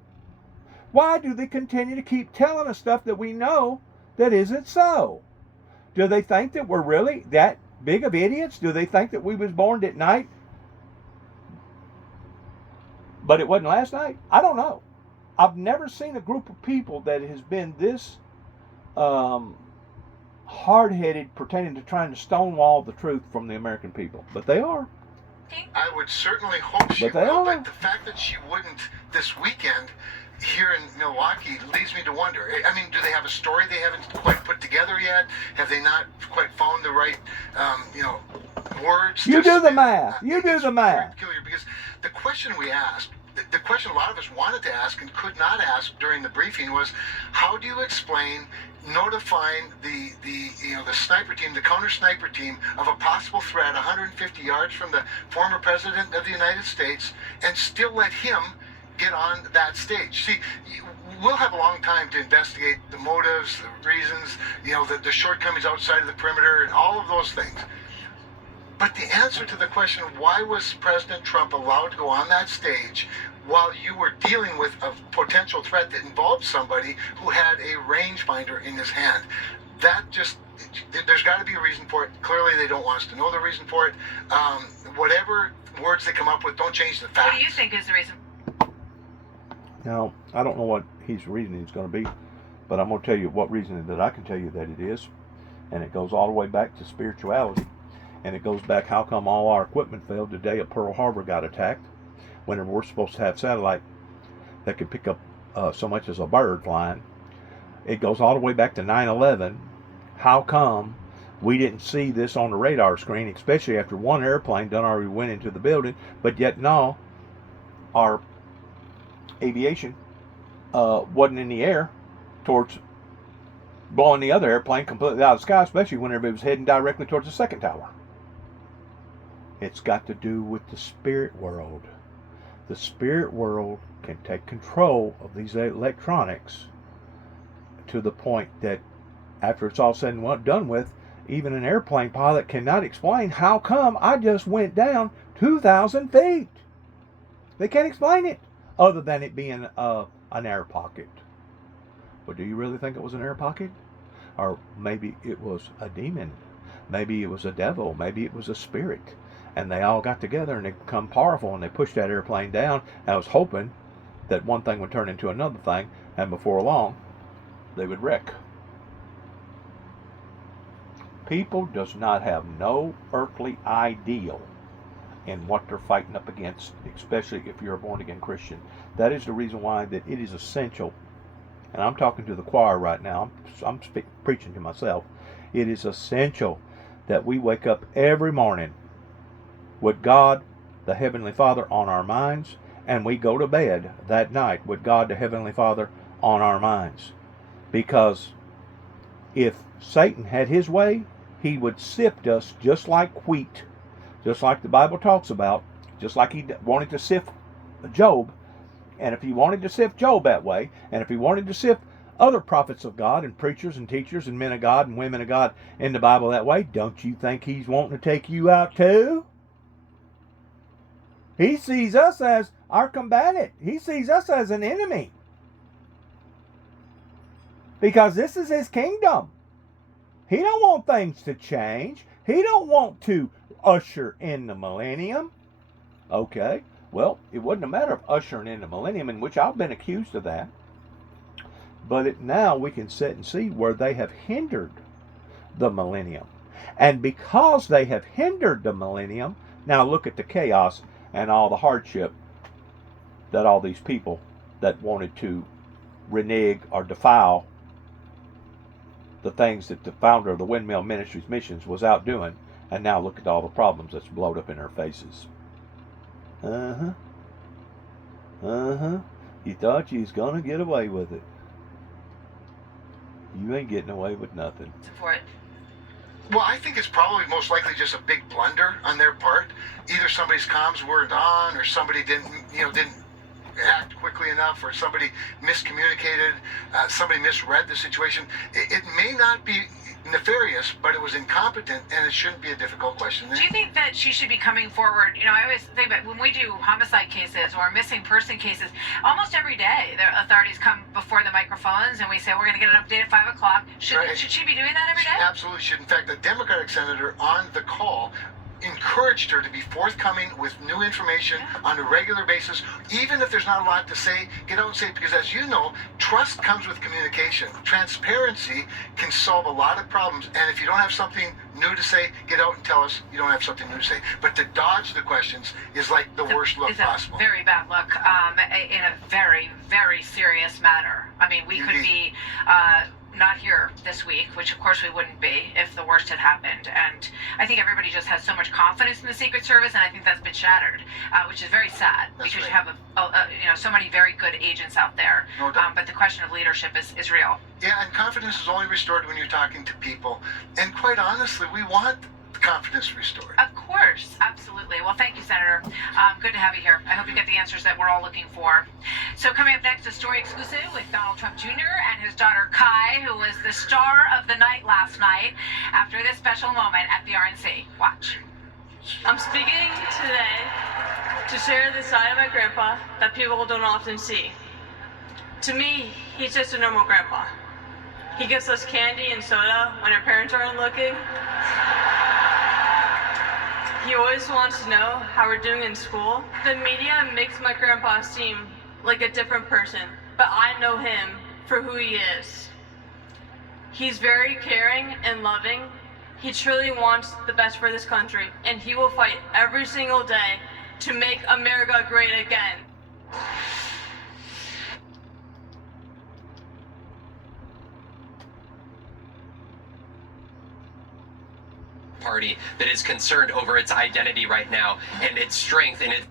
Why do they continue to keep telling us stuff that we know that isn't so? Do they think that we're really that big of idiots? Do they think that we was born at night, but it wasn't last night? I don't know. I've never seen a group of people that has been this hard-headed pertaining to trying to stonewall the truth from the American people. But they are. I would certainly hope she will, but the fact that she wouldn't this weekend here in Milwaukee leads me to wonder. I mean, do they have a story they haven't quite put together yet? Have they not quite found the right, words? You do the math. You do the math. Very peculiar, because the question we asked, the question a lot of us wanted to ask and could not ask during the briefing was, how do you explain notifying the sniper team, the counter sniper team, of a possible threat 150 yards from the former president of the United States and still let him get on that stage? See, we'll have a long time to investigate the motives, the reasons, the shortcomings outside of the perimeter and all of those things. But the answer to the question, why was President Trump allowed to go on that stage while you were dealing with a potential threat that involved somebody who had a rangefinder in his hand? There's got to be a reason for it. Clearly, they don't want us to know the reason for it. Whatever words they come up with, don't change the facts. What do you think is the reason? Now, I don't know what his reasoning is going to be, but I'm going to tell you what reasoning that I can tell you that it is. And it goes all the way back to spirituality. And it goes back, how come all our equipment failed the day of Pearl Harbor got attacked, whenever we're supposed to have satellite that could pick up so much as a bird flying. It goes all the way back to 9/11. How come we didn't see this on the radar screen, especially after one airplane done already went into the building, but yet no, our aviation wasn't in the air towards blowing the other airplane completely out of the sky, especially whenever it was heading directly towards the second tower. It's got to do with the spirit world. The spirit world can take control of these electronics to the point that after it's all said and done with, even an airplane pilot cannot explain how come I just went down 2,000 feet. They can't explain it other than it being an air pocket. But do you really think it was an air pocket? Or maybe it was a demon. Maybe it was a devil. Maybe it was a spirit. And they all got together and they become powerful and they pushed that airplane down. And I was hoping that one thing would turn into another thing, and before long, they would wreck. People does not have no earthly ideal in what they're fighting up against, especially if you're a born-again Christian. That is the reason why that it is essential, and I'm talking to the choir right now, I'm preaching to myself, it is essential that we wake up every morning with God, the Heavenly Father, on our minds, and we go to bed that night with God, the Heavenly Father, on our minds. Because if Satan had his way, he would sift us just like wheat, just like the Bible talks about, just like he wanted to sift Job. And if he wanted to sift Job that way, and if he wanted to sift other prophets of God and preachers and teachers and men of God and women of God in the Bible that way, don't you think he's wanting to take you out too? He sees us as our combatant. He sees us as an enemy. because this is his kingdom. He don't want things to change. He don't want to usher in the millennium. Okay, well, it wasn't a matter of ushering in the millennium, in which I've been accused of that. But now we can sit and see where they have hindered the millennium. And because they have hindered the millennium, now look at the chaos and all the hardship that all these people that wanted to renege or defile the things that the founder of the Windmill Ministries missions was out doing. And now look at all the problems that's blowed up in their faces. You thought you was gonna get away with it. You ain't getting away with nothing. For it. Well, I think it's probably most likely just a big blunder on their part. Either somebody's comms weren't on, or somebody didn't act quickly enough, or somebody miscommunicated, somebody misread the situation. It may not be nefarious, but it was incompetent, and it shouldn't be a difficult question. Do you think that she should be coming forward? I always think about when we do homicide cases or missing person cases, almost every day the authorities come before the microphones and we say, we're going to get an update at 5 o'clock. Should she be doing that every day? She absolutely should. In fact, the Democratic senator on the call encouraged her to be forthcoming with new information on a regular basis. Even if there's not a lot to say, get out and say it, because as you know, trust comes with communication. Transparency can solve a lot of problems, and if you don't have something new to say, get out and tell us you don't have something new to say. But to dodge the questions is like the worst look possible. It's a very bad look in a very, very serious matter. I mean, we could be not here this week, which of course we wouldn't be if the worst had happened. And I think everybody just has so much confidence in the Secret Service, and I think that's been shattered, which is very sad. That's because right. You have so many very good agents out there. No doubt. But the question of leadership is real. Yeah, and confidence is only restored when you're talking to people. And quite honestly, we want confidence restored. Of course, absolutely. Well, thank you, Senator. Good to have you here. I hope you get the answers that we're all looking for. So coming up next, a story exclusive with Donald Trump Jr. and his daughter Kai, who was the star of the night last night after this special moment at the RNC. Watch. I'm speaking today to share the side of my grandpa that people don't often see. To me, he's just a normal grandpa. He gives us candy and soda when our parents aren't looking. He always wants to know how we're doing in school. The media makes my grandpa seem like a different person, but I know him for who he is. He's very caring and loving. He truly wants the best for this country, and he will fight every single day to make America great again. Party that is concerned over its identity right now and its strength and its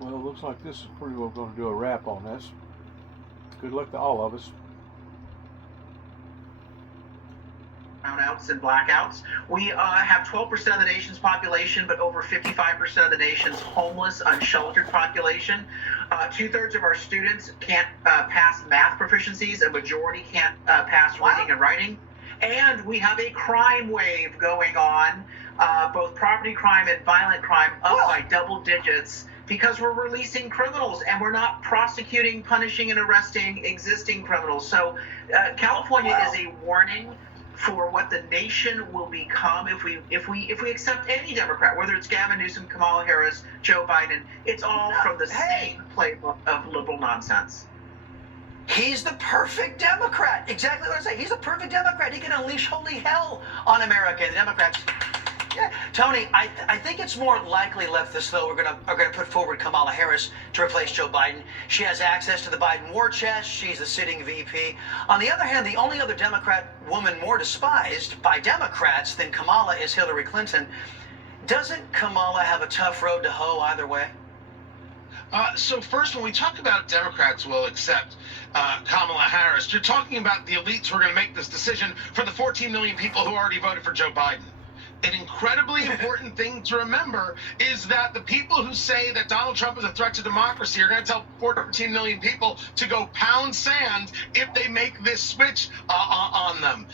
Well, it looks like this is pretty well going to do a wrap on this. Good luck to all of us. Brownouts and blackouts. We have 12% of the nation's population, but over 55% of the nation's homeless, unsheltered population. 2/3 of our students can't pass math proficiencies. A majority can't pass reading and writing. And we have a crime wave going on, both property crime and violent crime, up by double digits, because we're releasing criminals and we're not prosecuting, punishing, and arresting existing criminals. So California is a warning for what the nation will become if we accept any Democrat, whether it's Gavin Newsom, Kamala Harris, Joe Biden. It's all from the same playbook of liberal nonsense. He's the perfect Democrat. Exactly what I say. He's a perfect Democrat. He can unleash holy hell on America. And the Democrats. Yeah, Tony, I think it's more likely leftists, though, are gonna put forward Kamala Harris to replace Joe Biden. She has access to the Biden war chest. She's the sitting VP. On the other hand, the only other Democrat woman more despised by Democrats than Kamala is Hillary Clinton. Doesn't Kamala have a tough road to hoe either way? So first, when we talk about Democrats will accept Kamala Harris, you're talking about the elites who are going to make this decision for the 14 million people who already voted for Joe Biden. an incredibly important thing to remember is that the people who say that Donald Trump is a threat to democracy are going to tell 14 million people to go pound sand if they make this switch on them.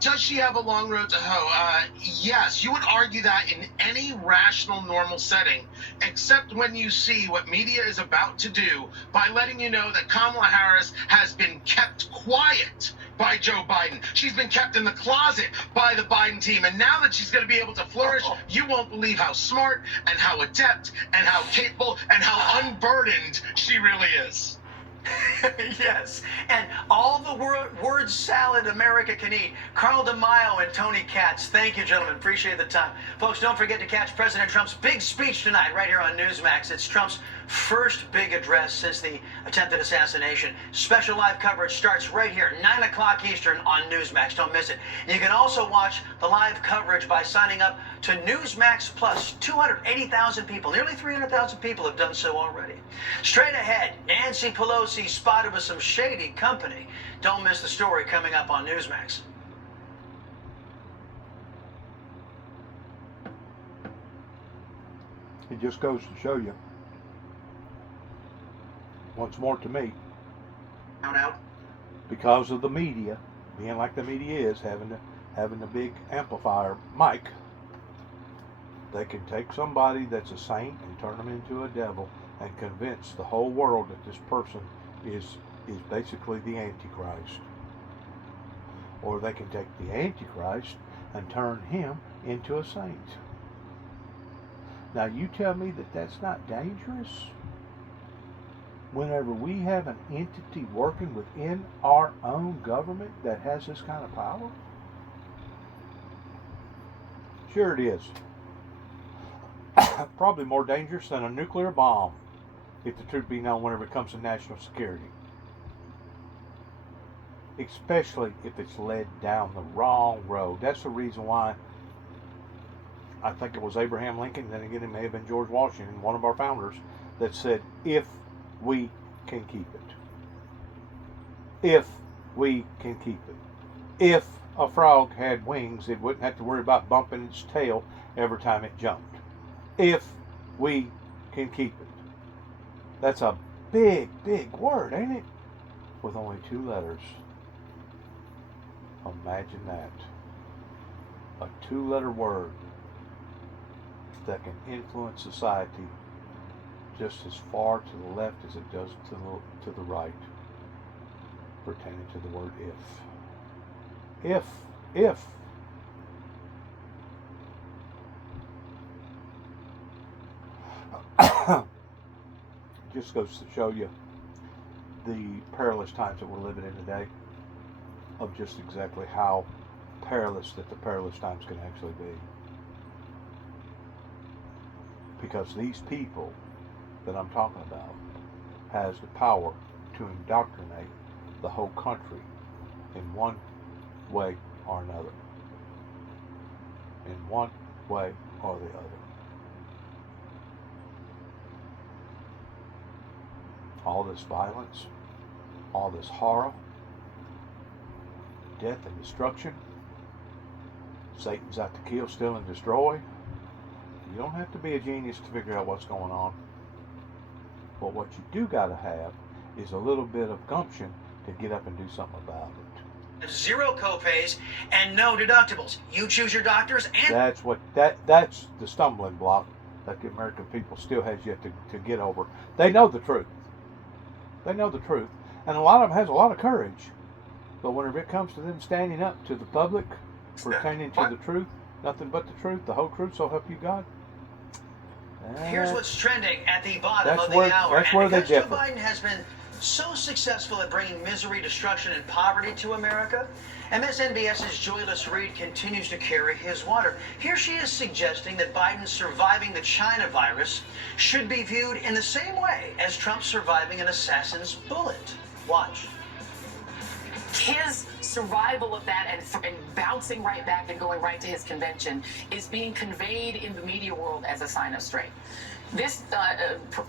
Does she have a long road to hoe? Yes, you would argue that in any rational, normal setting, except when you see what media is about to do by letting you know that Kamala Harris has been kept quiet by Joe Biden. She's been kept in the closet by the Biden team. And now that she's going to be able to flourish, you won't believe how smart and how adept and how capable and how unburdened she really is. Yes, and all the word salad America can eat. Carl DeMaio and Tony Katz. Thank you, gentlemen. Appreciate the time. Folks, don't forget to catch President Trump's big speech tonight right here on Newsmax. It's Trump's first big address since the attempted assassination. Special live coverage starts right here, 9 o'clock Eastern on Newsmax. Don't miss it. You can also watch the live coverage by signing up to Newsmax Plus. 280,000 people, nearly 300,000 people have done so already. Straight ahead, Nancy Pelosi spotted with some shady company. Don't miss the story coming up on Newsmax. It just goes to show you, once more to me, because of the media, being like the media is, having the big amplifier mic, they can take somebody that's a saint and turn them into a devil and convince the whole world that this person is basically the Antichrist. Or they can take the Antichrist and turn him into a saint. Now you tell me that that's not dangerous? Whenever we have an entity working within our own government that has this kind of power? Sure it is. Probably more dangerous than a nuclear bomb, if the truth be known, whenever it comes to national security. Especially if it's led down the wrong road. That's the reason why I think it was Abraham Lincoln, then again it may have been George Washington, one of our founders, that said, if we can keep it. If we can keep it. If a frog had wings, it wouldn't have to worry about bumping its tail every time it jumped. If we can keep it. That's a big, big word, ain't it? With only 2 letters. Imagine that. A 2-letter word that can influence society just as far to the left as it does to the right, pertaining to the word if. If. It just goes to show you the perilous times that we're living in today, of just exactly how perilous that the perilous times can actually be. Because these people that I'm talking about has the power to indoctrinate the whole country in one way or another. In one way or the other. All this violence, all this horror, death and destruction. Satan's out to kill, steal, and destroy. You don't have to be a genius to figure out what's going on. But what you do got to have is a little bit of gumption to get up and do something about it. 0 copays and no deductibles. You choose your doctors, and that's the stumbling block that the American people still has yet to get over. They know the truth. They know the truth. And a lot of them has a lot of courage. But whenever it comes to them standing up to the public, pertaining to the truth, nothing but the truth, the whole truth, so help you God. Here's what's trending at the bottom of the hour. That's where they because Joe differ. Biden has been so successful at bringing misery, destruction, and poverty to America, MSNBS's Joyless Reed continues to carry his water. Here she is suggesting that Biden surviving the China virus should be viewed in the same way as Trump surviving an assassin's bullet. Watch. His survival of that and bouncing right back and going right to his convention is being conveyed in the media world as a sign of strength. This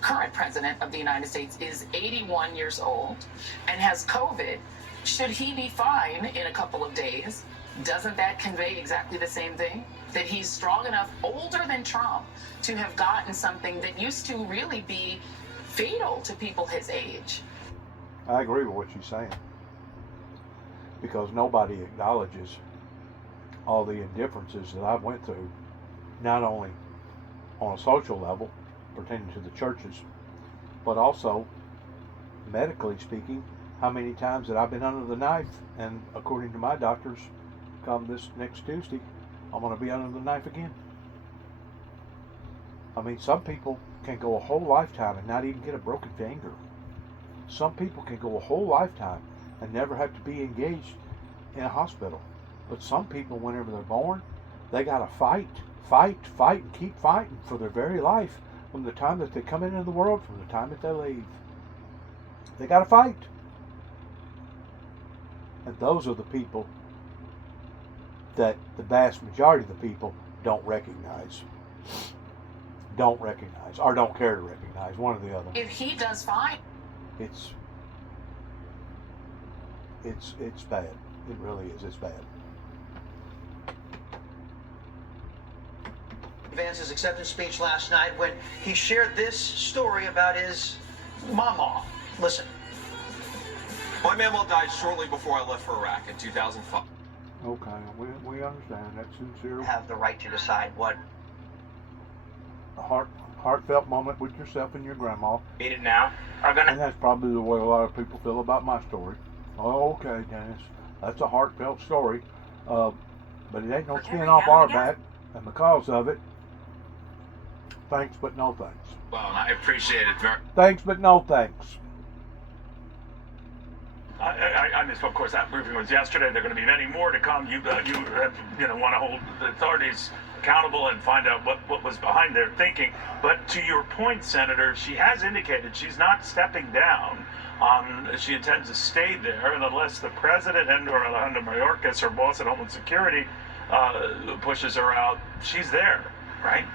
current president of the United States is 81 years old and has COVID. Should he be fine in a couple of days, doesn't that convey exactly the same thing? that he's strong enough, older than Trump, to have gotten something that used to really be fatal to people his age. I agree with what she's saying, because nobody acknowledges all the indifferences that I've went through, not only on a social level pertaining to the churches, but also medically speaking, how many times that I've been under the knife, and according to my doctors, come this next Tuesday, I'm going to be under the knife again. I mean, some people can go a whole lifetime and not even get a broken finger. Some people can go a whole lifetime and never have to be engaged in a hospital. But some people, whenever they're born, they got to fight, and keep fighting for their very life from the time that they come into the world, from the time that they leave. They got to fight. And those are the people that the vast majority of the people don't recognize. Or don't care to recognize, one or the other. If he does fine, It's bad. It really is. It's bad. Vance's acceptance speech last night when he shared this story about his mama. Listen. My mama died shortly before I left for Iraq in 2005. Okay, we understand. That's sincere. Have the right to decide what. A heartfelt moment with yourself and your grandma. Need it now? And that's probably the way a lot of people feel about my story. Oh, okay, Dennis. That's a heartfelt story. But it ain't no skin off our back. And because of it, thanks but no thanks. Well, I appreciate it very. Thanks but no thanks. I missed, of course, that briefing was yesterday. There are going to be many more to come. You want to hold the authorities accountable and find out what was behind their thinking. But to your point, Senator, she has indicated she's not stepping down. She intends to stay there, and unless the president and/or Alejandro Mayorkas, her boss at Homeland Security, pushes her out, she's there, right?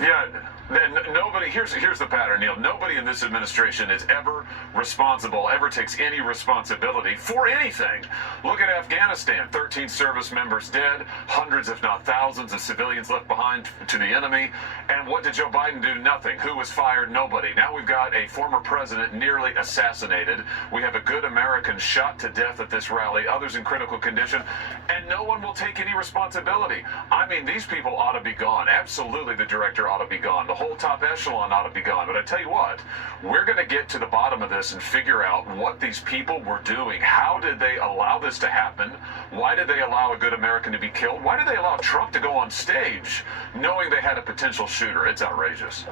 Yeah. Then nobody, here's the pattern, Neil. Nobody in this administration is ever responsible, ever takes any responsibility for anything. Look at Afghanistan. 13 service members dead, hundreds if not thousands of civilians left behind to the enemy. And what did Joe Biden do? Nothing. Who was fired? Nobody. Now we've got a former president nearly assassinated. We have a good American shot to death at this rally, others in critical condition, and no one will take any responsibility. I mean, these people ought to be gone. Absolutely, the director ought to be gone. The whole top echelon ought to be gone. But I tell you what, we're going to get to the bottom of this and figure out what these people were doing. How did they allow this to happen? Why did they allow a good American to be killed? Why did they allow Trump to go on stage knowing they had a potential shooter? It's outrageous.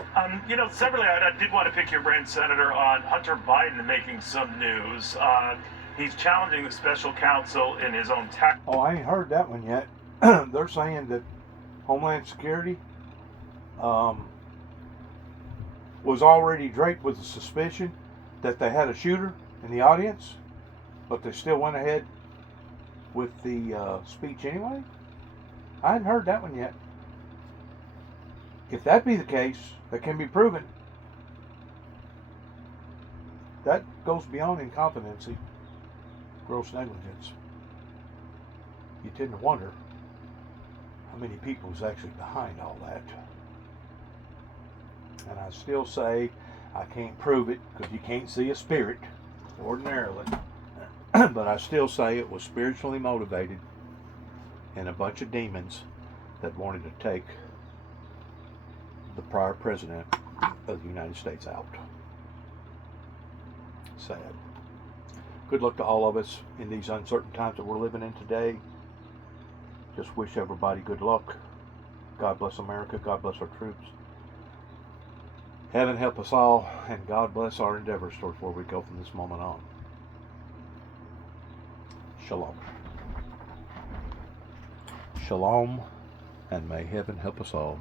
Separately, I did want to pick your brain, Senator, on Hunter Biden making some news. He's challenging the special counsel in his own tax. Oh, I ain't heard that one yet. They're saying that Homeland Security was already draped with the suspicion that they had a shooter in the audience, but they still went ahead with the speech anyway. I hadn't heard that one yet. If that be the case, that can be proven. That goes beyond incompetency, gross negligence. You tend to wonder how many people is actually behind all that. And I still say I can't prove it because you can't see a spirit ordinarily. But I still say it was spiritually motivated and a bunch of demons that wanted to take the prior president of the United States out. Sad. Good luck to all of us in these uncertain times that we're living in today. Just wish everybody good luck. God bless America. God bless our troops. Heaven help us all, and God bless our endeavors towards where we go from this moment on. Shalom. Shalom, and may heaven help us all.